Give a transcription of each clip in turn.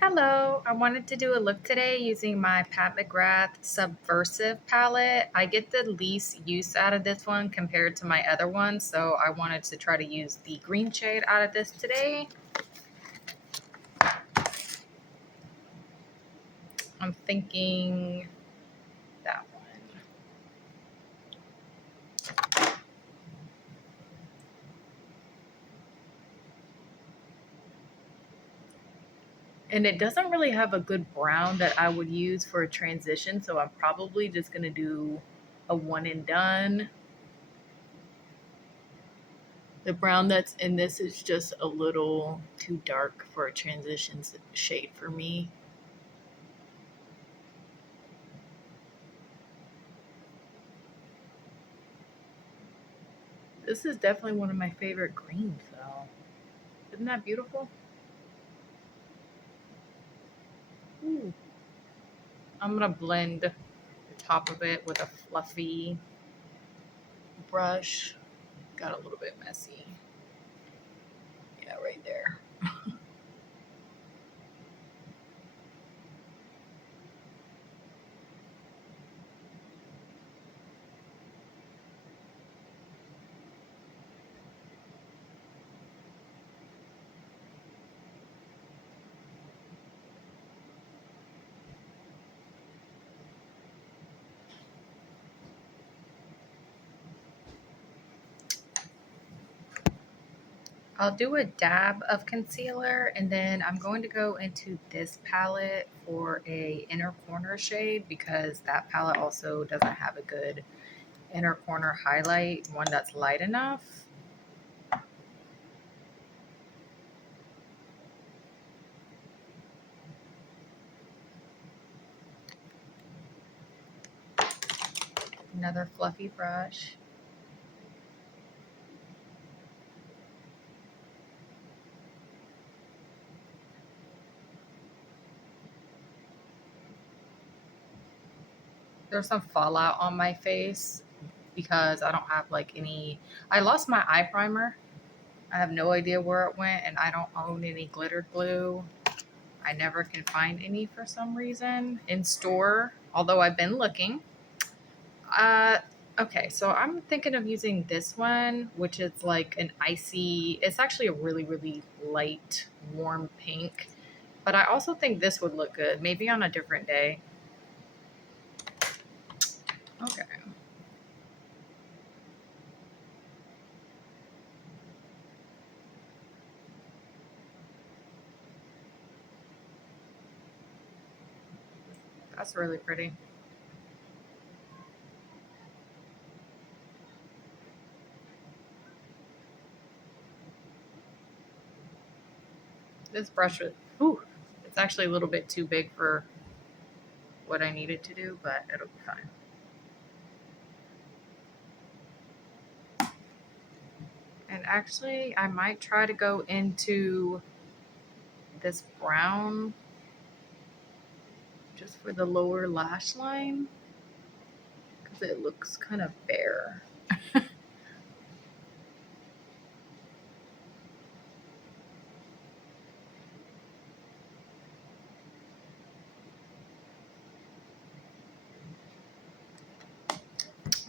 Hello, I wanted to do a look today using my Pat McGrath Subversive palette. I get the least use out of this one compared to my other one, so I wanted to try to use the green shade out of this today. I'm thinking that one. And it doesn't really have a good brown that I would use for a transition, so I'm probably just going to do a one and done. The brown that's in this is just a little too dark for a transition shade for me. This is definitely one of my favorite greens, though. Isn't that beautiful? Ooh. I'm gonna blend the top of it with a fluffy brush. Got a little bit messy. Yeah, right there. I'll do a dab of concealer and then I'm going to go into this palette for a inner corner shade because that palette also doesn't have a good inner corner highlight, one that's light enough. Another fluffy brush. There's some fallout on my face because I don't have like any. I lost my eye primer. I have no idea where it went, and I don't own any glitter glue. I never can find any for some reason in store, although I've been looking. Uh, okay, so I'm thinking of using this one, which is like an icy. It's actually a really, really light, warm pink. But I also think this would look good, maybe on a different day. Okay. That's really pretty. This brush was, whew, it's actually a little bit too big for what I needed to do, but it'll be fine. And actually, I might try to go into this brown just for the lower lash line because it looks kind of bare.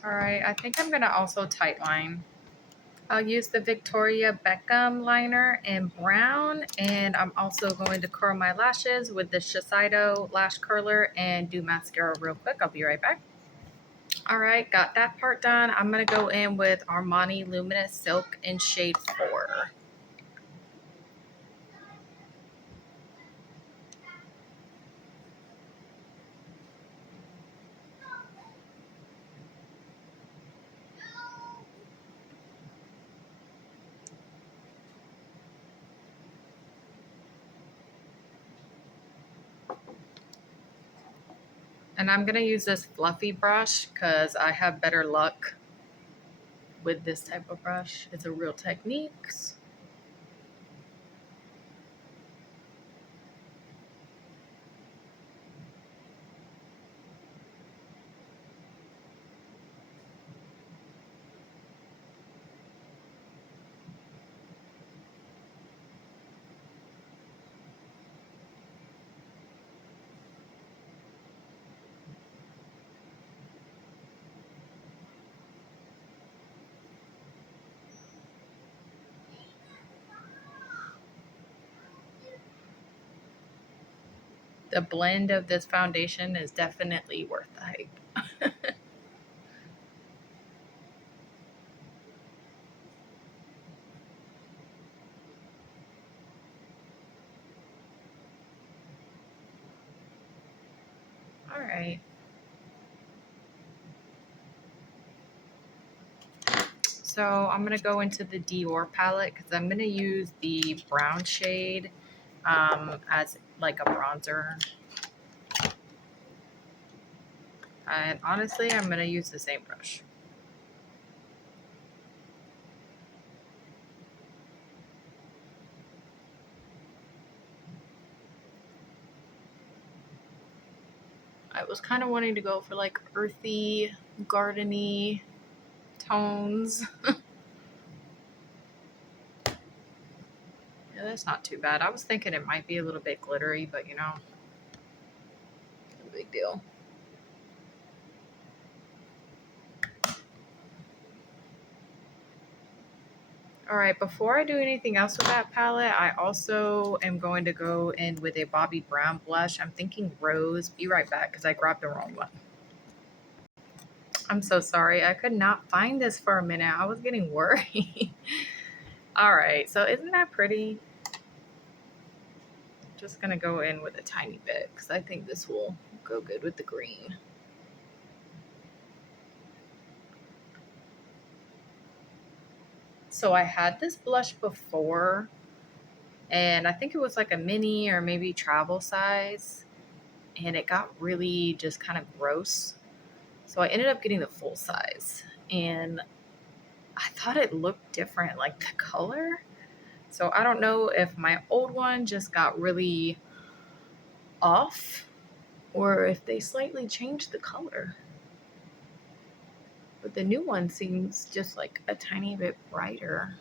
All right, I think I'm gonna also tightline. I'll use the Victoria Beckham liner in brown, and I'm also going to curl my lashes with the Shiseido lash curler and do mascara real quick. I'll be right back. All right, got that part done. I'm gonna go in with Armani Luminous Silk in shade 4. And I'm gonna use this fluffy brush because I have better luck with this type of brush. It's a Real Techniques. the blend of this foundation is definitely worth the hype. All right. So I'm going to go into the Dior palette because I'm going to use the brown shade as like a bronzer. And honestly, I'm going to use the same brush. I was kind of wanting to go for like earthy, gardeny tones. Yeah, that's not too bad. I was thinking it might be a little bit glittery, but you know, no big deal. All right, before I do anything else with that palette, I also am going to go in with a Bobbi brown blush. I'm thinking rose. Be right back because I grabbed the wrong one. I'm so sorry. I could not find this for a minute. I was getting worried. All right, so isn't that pretty? Just gonna go in with a tiny bit because I think this will go good with the green. So I had this blush before, and I think it was like a mini or maybe travel size, and it got really just kind of gross. So I ended up getting the full size, and I thought it looked different, like the color. So I don't know if my old one just got really off or if they slightly changed the color. But the new one seems just like a tiny bit brighter,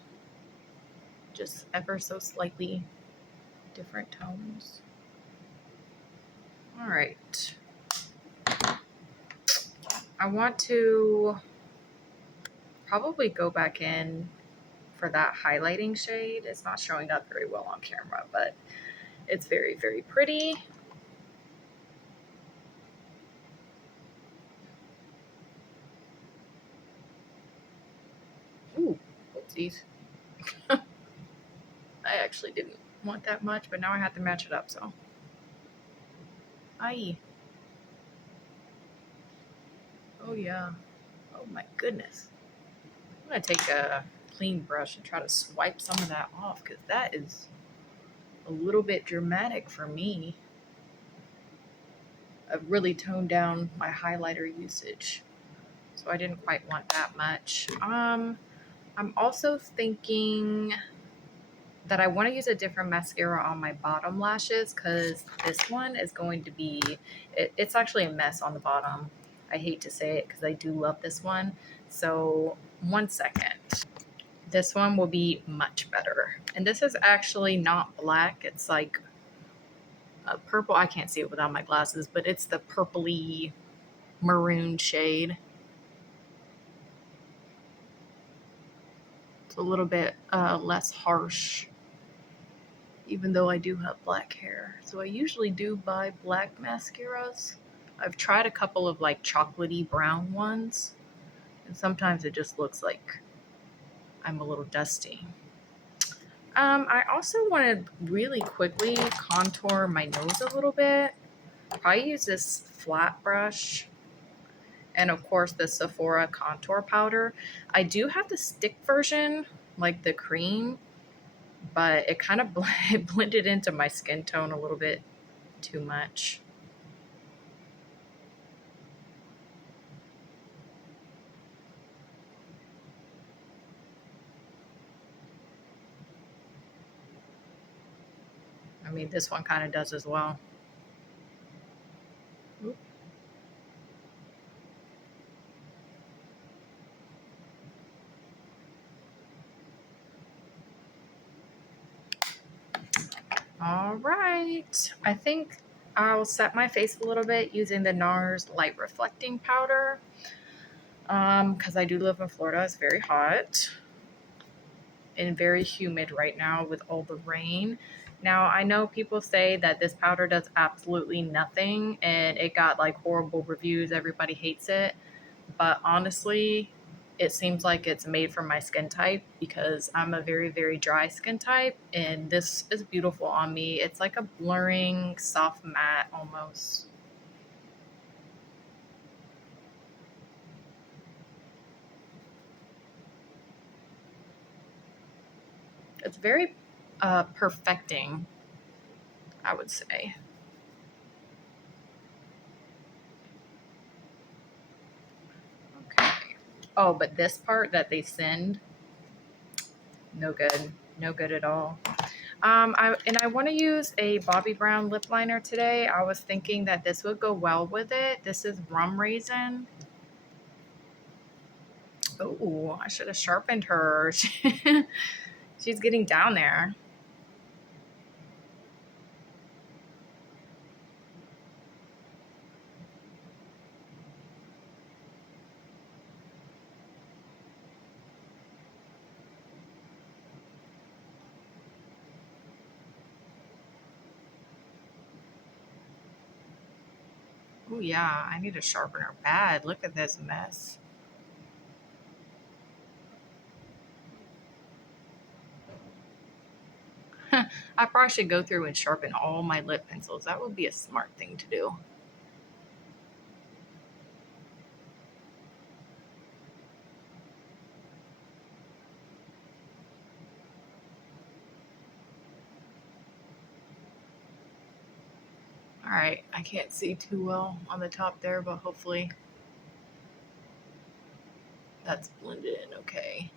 just ever so slightly different tones. All right. I want to probably go back in for that highlighting shade. It's not showing up very well on camera, but it's very, very pretty. Ooh, whoopsies. I actually didn't want that much, but now I have to match it up, so. Aye. Oh, yeah. Oh, my goodness. I'm going to take a clean brush and try to swipe some of that off because that is a little bit dramatic for me. I've really toned down my highlighter usage, so I didn't quite want that much. I'm also thinking that I want to use a different mascara on my bottom lashes because this one is going to be, it's actually a mess on the bottom. I hate to say it because I do love this one. So 1 second. This one will be much better. And this is actually not black. It's like a purple. I can't see it without my glasses, but it's the purpley maroon shade. It's a little bit less harsh, even though I do have black hair. So I usually do buy black mascaras. I've tried a couple of like chocolatey brown ones, and sometimes it just looks like I'm a little dusty. I also want to really quickly contour my nose a little bit. Probably use this flat brush and of course the Sephora contour powder. I do have the stick version, like the cream, but it kind of blended into my skin tone a little bit too much. I mean, this one kind of does as well. Oop. All right. I think I'll set my face a little bit using the NARS Light Reflecting Powder because I do live in Florida. It's very hot and very humid right now with all the rain. Now, I know people say that this powder does absolutely nothing and it got like horrible reviews. Everybody hates it. But honestly, it seems like it's made for my skin type because I'm a very, very dry skin type. And this is beautiful on me. It's like a blurring, soft matte almost. It's very perfecting, I would say. Okay. Oh, but this part that they send, no good. No good at all. I want to use a Bobbi Brown lip liner today. I was thinking that this would go well with it. This is rum raisin. Oh, I should have sharpened her. She's getting down there. Oh yeah, I need to sharpen her bad. Look at this mess. I probably should go through and sharpen all my lip pencils. That would be a smart thing to do. All right, I can't see too well on the top there, but hopefully that's blended in okay.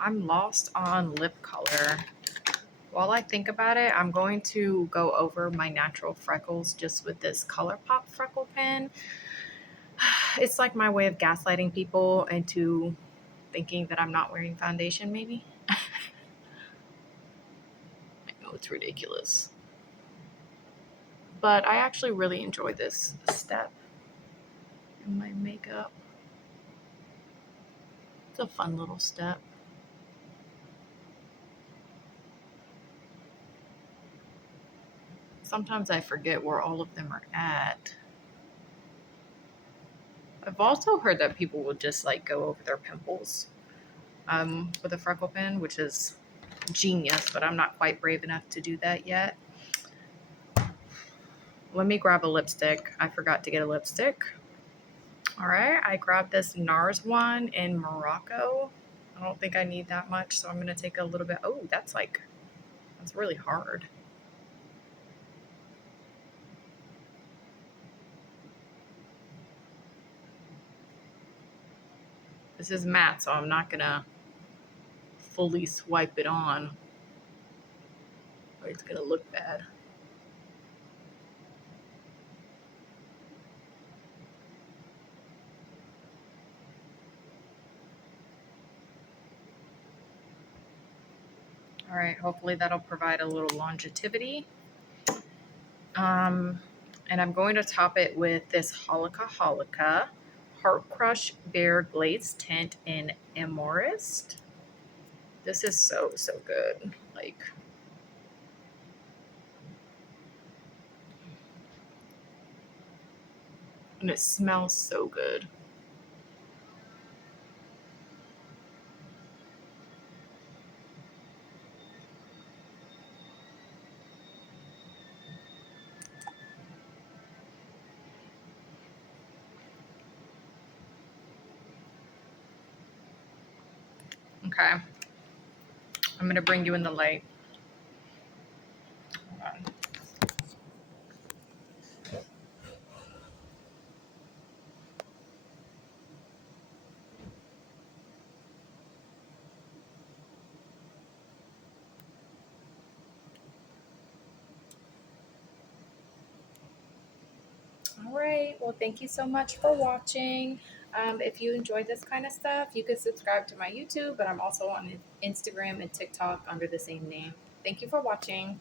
I'm lost on lip color. While I think about it, I'm going to go over my natural freckles just with this ColourPop freckle pen. It's like my way of gaslighting people into thinking that I'm not wearing foundation, maybe. I know it's ridiculous. But I actually really enjoy this step in my makeup. It's a fun little step. Sometimes I forget where all of them are at. I've also heard that people will just like go over their pimples with a freckle pen, which is genius, but I'm not quite brave enough to do that yet. Let me grab a lipstick. I forgot to get a lipstick. All right, I grabbed this Nars one in Morocco. I don't think I need that much, so I'm gonna take a little bit. Oh, that's really hard. This is matte, so I'm not gonna fully swipe it on, or it's gonna look bad. All right, hopefully that'll provide a little longevity. And I'm going to top it with this Holika Heart Crush Bare Glaze Tint in Amorist. This is so, so good. Like, and it smells so good. Okay. I'm going to bring you in the light. Hold on. All right. Well, thank you so much for watching. If you enjoyed this kind of stuff, you could subscribe to my YouTube, but I'm also on Instagram and TikTok under the same name. Thank you for watching.